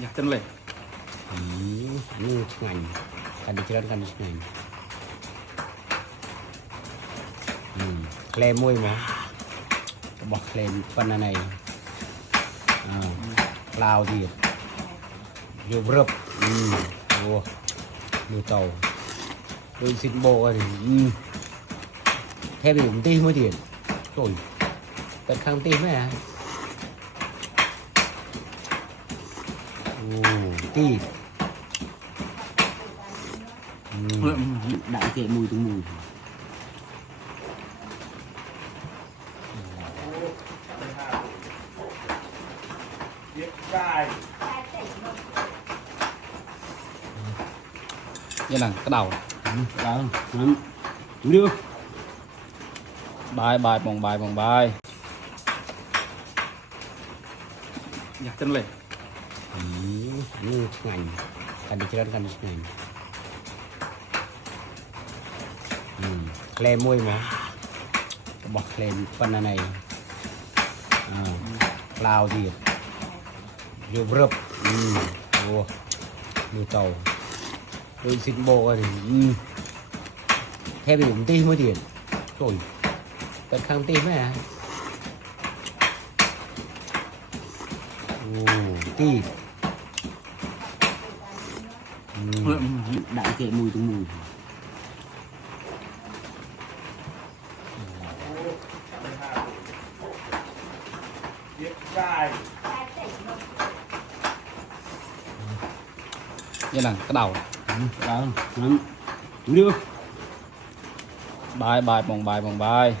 อยากจังเลยนี่งานการดิจิทัลการดิจิทัลเคลมมวยมั้งบอกเคลมปันอะไรลาวดีอยู่รึบโอ้ดูเตาดูสิงโบกันแค่ไปอยู่ตีเมื่อเดือนโอ้ยเป็นครั้งตีไหมฮะโอ้ตีđại kệ mùi từng mùi như là cái đầu đó đưa bài bài bằng bàiอยากจังเลยนี่งานการดิจิทัลการดิจิทัลเคลมมวยมั้งบอกเคลมปันอะไรลาวดีอยู่รึบโอ้ดูเตาดูสิงโบกันแค่ไปอยู่ตีเมื่อเดือนโอ้ยเป็นครั้งตีไหมฮะโอ้ตีđại kệ mùi từng mùi như là cái đầu đó đưa bài bằng bài